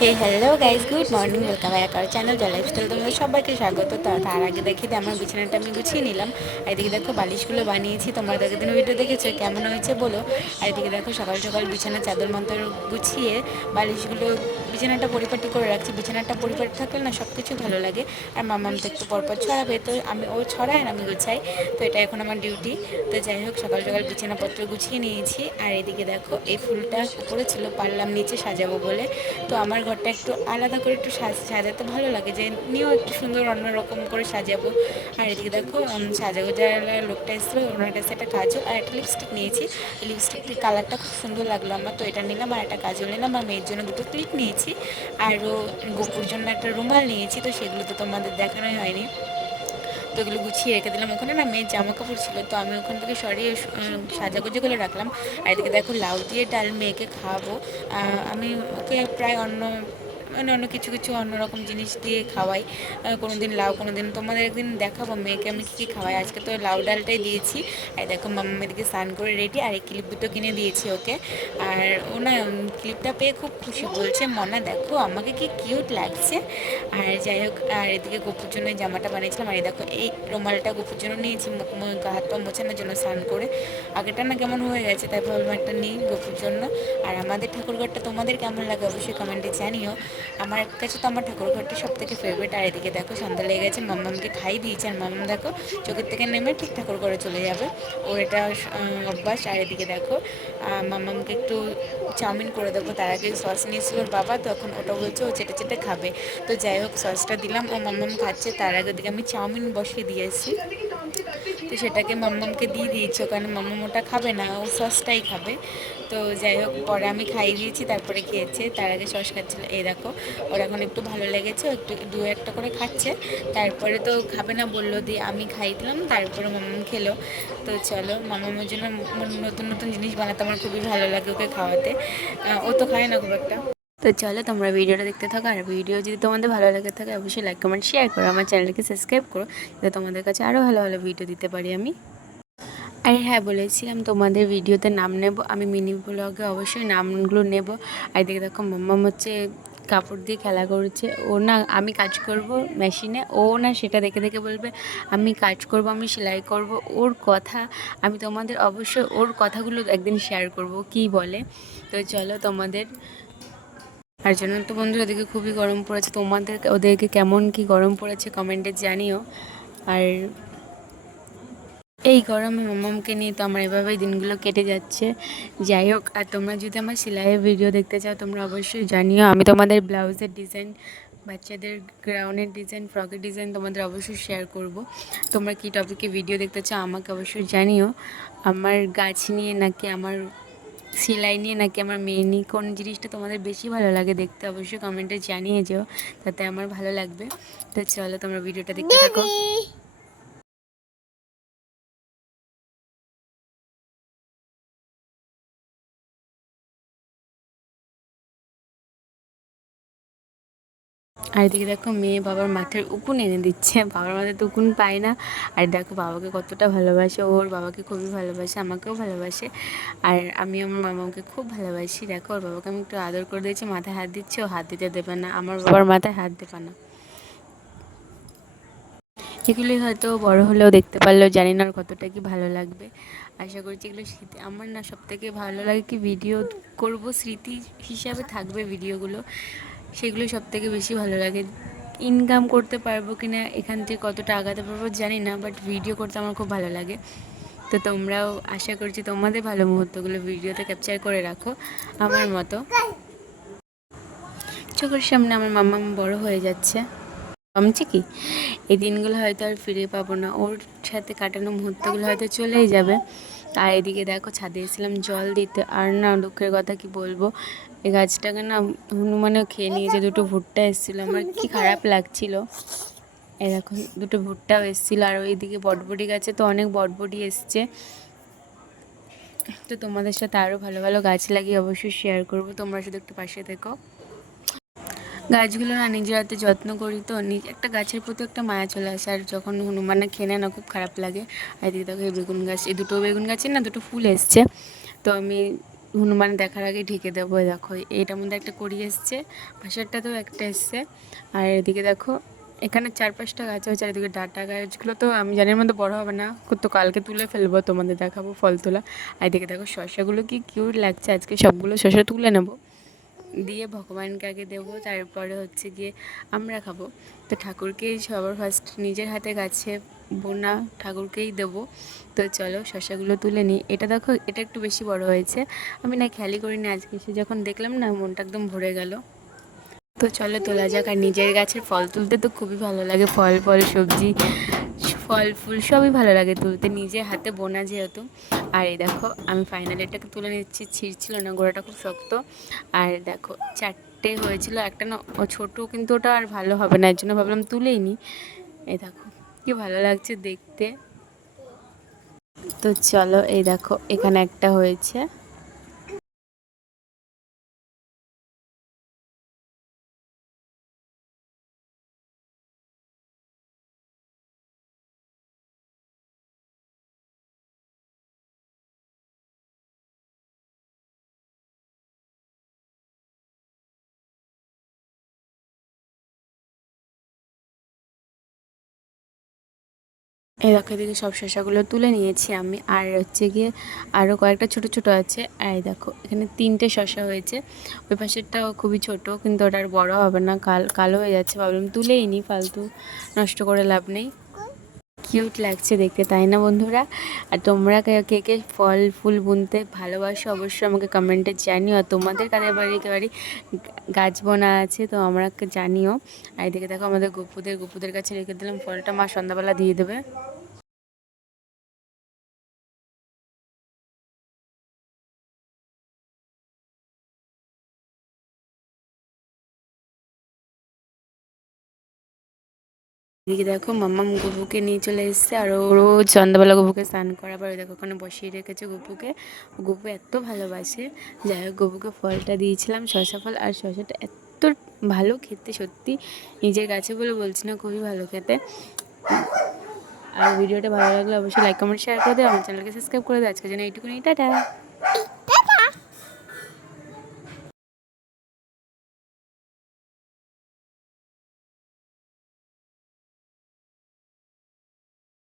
Hello guys, good morning, welcome back our channel the lifestyle. তোমাদের সবাইকে স্বাগত। তার আগে দেখি আমার বিছানাটা আমি গুছিয়ে নিলাম। আর এদিকে দেখো বালিশগুলো বানিয়েছি, তোমরা আগের দিন ভিডিও দেখেছো, কেমন হয়েছে বলো। আর এদিকে দেখো সকাল সকাল বিছানা চাদর মন্তর গুছিয়ে বালিশগুলো বিছানাটা পরিপাটি করে রাখছি। বিছানাটা পরিপাটি থাকলে না সব কিছু ভালো লাগে। আর মামাম তো একটু পরপর ছড়াবে, তো আমি ও ছড়ায় আর আমি গুছাই, তো এটা এখন আমার ডিউটি। তো যাই হোক, সকাল সকাল বিছানাপত্র গুছিয়ে নিয়েছি। আর এদিকে দেখো এই ফুলটা উপরে ছিল, পারলাম নিচে সাজাবো বলে। তো আমার ঘরটা একটু আলাদা করে একটু সাজাতে ভালো লাগে, যে নিয়েও একটু সুন্দর অন্যরকম করে সাজাবো। আর এদিকে দেখো সাজাগোজার লোকটা এসেছিলো, ওনার কাছে একটা কাজল আর একটা লিপস্টিক নিয়েছি। এই লিপস্টিকটির কালারটা খুব সুন্দর লাগলো আমার, তো এটা নিলাম। আর একটা কাজল নিলাম, আর মেয়ের জন্য দুটো ক্লিপ নিয়েছি। আরও গোপুর জন্য একটা রুমাল নিয়েছি, তো সেগুলো তো তোমাদের দেখানোই হয়নি। তো এগুলো গুছিয়ে রেখে দিলাম। ওখানে না মেয়ের জামা কাপড় ছিল, তো আমি ওখান থেকে সরিয়ে সাজাগুজিগুলো রাখলাম। আর এদিকে দেখো লাউ দিয়ে ডাল মেয়েকে খাওয়াবো। আমি ওকে প্রায় অন্য কিছু কিছু অন্যরকম জিনিস দিয়ে খাওয়াই। কোনো দিন লাউ, কোনো দিন তোমাদের একদিন দেখাবো মেয়েকে আমি কী কী খাওয়াই। আজকে তো লাউ ডালটাই দিয়েছি। আর দেখো মাম্মা এদিকে স্নান করে রেডি, আর এই ক্লিপ দুটো কিনে দিয়েছি ওকে। আর ও না ক্লিপটা পেয়ে খুব খুশি, বলছে মনা দেখো আমাকে কি কিউট লাগছে। আর যাই হোক, আর এদিকে গপুর জন্য জামাটা বানিয়েছিলাম। আর এই দেখো এই রুমালটা গপুর জন্য নিয়েছি, গা হাত পা মোছানোর জন্য, স্নান করে। আগেটা না কেমন হয়ে গেছে, তাই ভাবলাম একটা নিই গপুর জন্য। আর আমাদের ঠাকুরঘরটা তোমাদের কেমন লাগে অবশ্যই কমেন্টে জানিও। আমার কাছে তো আমার ঠাকুরঘরটা সব থেকে ফেভারিট। আর এদিকে দেখো সন্ধ্যা লেগে গেছে, মাম্মামকে খাই দিয়েছে। আর মাম্মাম দেখো চোখের থেকে নেমে ঠিক ঠাকুরঘরে চলে যাবে, ওর এটা অভ্যাস। আর এদিকে দেখো মাম্মামকে একটু চাউমিন করে দেবো, তার আগে সস নিয়েছিল ওর বাবা, তো এখন ওটা বলছে ও চেটে চেটে খাবে। তো যাই হোক সসটা দিলাম, ও মাম্মাম খাচ্ছে, তার আগে দিকে আমি চাউমিন বসিয়ে দিয়েছি। তো সেটাকে মাম্মামকে দিয়ে দিয়েছি, কারণ মাম্মাম ওটা খাবে না, ও সসটাই খাবে। তো যাই হোক, পরে আমি খাইয়ে দিয়েছি, তারপরে খেয়েছে। তার আগে সস খাচ্ছিল। এই দেখো ওর এখন একটু ভালো লেগেছে, একটু দু একটা করে খাচ্ছে। তারপরে তো খাবে না বললো, দিয়ে আমি খাইয়ে দিলাম, তারপরে মাম্মাম খেলো। তো চলো, মাম্মামের জন্য নতুন নতুন জিনিস বানাতে আমার খুবই ভালো লাগে ওকে খাওয়াতে। ও তো খায় না খুব একটা। তো চলো তোমরা ভিডিওটা দেখতে থাকো। আর ভিডিও যদি তোমাদের ভালো লাগে থাকে অবশ্যই লাইক কমেন্ট শেয়ার করো, আমার চ্যানেলকে সাবস্ক্রাইব করো, যাতে তোমাদের কাছে আরও ভালো ভালো ভিডিও দিতে পারি আমি। আর হ্যাঁ, বলেছিলাম তোমাদের ভিডিওতে নাম নেব, আমি মিনি ব্লগে অবশ্যই নামগুলো নেব। আর দেখে দেখো মাম্মাম হচ্ছে কাপড় দিয়ে খেলা করছে। ও না আমি কাজ করব মেশিনে, ও না সেটা দেখে দেখে বলবে আমি কাজ করব, আমি সেলাই করব। ওর কথা আমি তোমাদের অবশ্যই ওর কথাগুলো একদিন শেয়ার করব কি বলে। তো চলো তোমাদের আর জন্য তো বন্ধুরা ওদেরকে খুবই গরম পড়েছে, তোমাদের ওদেরকে কেমন কি গরম পড়েছে কমেন্টে জানিও। আর এই গরমে মামামকে নিয়ে তো আমার এভাবেই দিনগুলো কেটে যাচ্ছে। যাই হোক, আর তোমরা যদি আমার সেলাইয়ের ভিডিও দেখতে চাও তোমরা অবশ্যই জানিও, আমি তোমাদের ব্লাউজের ডিজাইন, বাচ্চাদের গ্রাউনের ডিজাইন, ফ্রকের ডিজাইন তোমাদের অবশ্যই শেয়ার করব। তোমরা কী টপিকে ভিডিও দেখতে চাও আমাকে অবশ্যই জানিও। আমার গাছ নিয়ে নাকি আমার সেলাই নিয়ে নাকি আমার মেয়ে নিয়ে, কোন জিনিসটা তোমাদের বেশি ভালো লাগে দেখতে অবশ্যই কমেন্টে জানিয়ে যেও, তাতে আমার ভালো লাগবে। তো চলো তোমরা ভিডিওটা দেখতে থাকো। আর এদিকে দেখো মেয়ে বাবার মাথার উকুন এনে দিচ্ছে, বাবার মাথায় তো উকুন পায় না। আর দেখো বাবাকে কতটা ভালোবাসে, ওর বাবাকে খুবই ভালোবাসে, আমাকেও ভালোবাসে। আর আমি আমার মামাকে খুব ভালোবাসি। দেখো ওর বাবাকে আমি একটু আদর করে দিয়েছি, মাথায় হাত দিচ্ছে, ও হাত দিতে দেবে না, আমার বাবার মাথায় হাত দেবে না। এগুলি হয়তো বড় হলেও দেখতে পারলেও জানি না ওর কতটা কি ভালো লাগবে। আশা করছি এগুলো স্মৃতি, আমার না সবথেকে ভালো লাগে কি ভিডিও করব, স্মৃতি হিসাবে থাকবে ভিডিওগুলো, সেগুলো সবথেকে বেশি ভালো লাগে। ইনকাম করতে পারবো কি না, এখান থেকে কতটা আগাতে পারবো জানি না, বাট ভিডিও করতে আমার খুব ভালো লাগে। তো তোমরাও আশা করছি তোমাদের ভালো মুহূর্তগুলো ভিডিওতে ক্যাপচার করে রাখো আমার মতো। চোখের সামনে আমার মাম্মা বড় হয়ে যাচ্ছে, কমছে কি, এই দিনগুলো হয়তো আর ফিরে পাবো না, ওর সাথে কাটানো মুহূর্তগুলো হয়তো চলেই যাবে। আর এদিকে দেখো ছাদে এসেছিলাম জল দিতে, আর না দুঃখের কথা কি বলবো, এই গাছটাকে না হনুমানেও খেয়ে নিয়েছে। দুটো ভুট্টা এসেছিলো, আমার কি খারাপ লাগছিল। এই দেখো দুটো ভুট্টাও এসেছিলো। আর ওইদিকে বটবটি গাছে তো অনেক বটবটি এসছে। তো তোমাদের সাথে আরও ভালো ভালো গাছ লাগিয়ে অবশ্যই শেয়ার করবো, তোমরা শুধু একটু পাশে থেকো। গাছগুলো না নিজের হাতে যত্ন করি, তো একটা গাছের প্রতি একটা মায়া চলে আসে। আর যখন হনুমানে খেয়ে নেয় না খুব খারাপ লাগে। আর এদিকে দেখো এই বেগুন গাছ, এই দুটো বেগুন গাছে না দুটো ফুল এসছে, তো আমি হনুমান দেখার আগে ঢেকে দেবো। দেখো এইটার মধ্যে একটা কড়ি এসছে, পাশেরটাতেও একটা এসছে। আর এদিকে দেখো এখানে 4-5টা গাছ হয়েছে, আর এদিকে ডাটা গাছগুলো তো আমি জানি এর মধ্যে বড় হবে না, তো কালকে তুলে ফেলবো, তোমাদের দেখাবো ফল তোলা। আর এদিকে দেখো শসাগুলো কি কিউট লাগছে, আজকে সবগুলো শসা তুলে নেবো, দিয়ে ভগবানকে আগে দেবো, তারপরে হচ্ছে গিয়ে আমরা খাবো। তো ঠাকুরকেই সবার ফার্স্ট নিজের হাতে গাছে বোনা ঠাকুরকেই দেবো। তো চলো শসাগুলো তুলে নিই। এটা দেখো এটা একটু বেশি বড় হয়েছে, আমি না খেয়ালই করিনি, আজকে এসে যখন দেখলাম না মনটা একদম ভরে গেল। তো চলো তোলা যাক। আর নিজের গাছের ফল তুলতে তো খুবই ভালো লাগে, ফল ফল সবজি ফল ফুল সবই ভালো লাগে তুলতে, নিজে হাতে বোনা যেহেতু। আর এই দেখো আমি ফাইনালি এটাকে তুলে নিচ্ছি, ছিঁড়ছিল না, গোড়াটা খুব শক্ত। আর দেখো 4টে হয়েছিল, একটা না ছোটো, কিন্তু ওটা আর ভালো হবে না, এর জন্য ভাবলাম তুলেই নিই। এই দেখো কি ভালো লাগছে দেখতে। তো চলো এই দেখো এখানে একটা হয়েছে। এই দেখো এদিকে সব শসাগুলো তুলে নিয়েছি আমি, আর হচ্ছে গিয়ে আরও কয়েকটা ছোট ছোট আছে। আর এই দেখো এখানে 3টে শসা হয়েছে, ওই পাশেরটাও খুবই ছোট, কিন্তু ওটা আর বড়ো হবে না, কালো হয়ে যাচ্ছে, ভাবলাম তুলেই নিই, ফালতু নষ্ট করে লাভ নেই। কিউট লাগছে দেখতে, তাই না বন্ধুরা? আর তোমরা কে কে ফল ফুল বুনতে ভালোবাসো অবশ্যই আমাকে কমেন্টে জানিও, আর তোমাদের কাদের বাড়ি গাছ বোনা আছে তো আমাকে জানিও। আর এদিকে দেখো আমাদের গপুদের কাছে রেখে দিলাম ফলটা, মা সন্ধ্যাবেলা দিয়ে দেবে। এদিকে দেখো মাম্মাম গপুকে নিয়ে চলে এসেছে, আর ওরও সন্ধ্যাবেলা গপুকে স্নান করাবার, ওই দেখো ওখানে বসিয়ে রেখেছে গপুকে। গপু এত ভালোবাসে। যাই হোক গপুকে ফলটা দিয়েছিলাম, শসা ফল, আর শসাটা এত ভালো খেতে, সত্যি নিজের গাছে বলে বলছি না, খুবই ভালো খেতে। আর ভিডিওটা ভালো লাগলে অবশ্যই লাইক কমেন্ট শেয়ার করে দেবে, আমার চ্যানেলকে সাবস্ক্রাইব করে দেবে। আজকের জন্য এইটুকুনি, টাটা।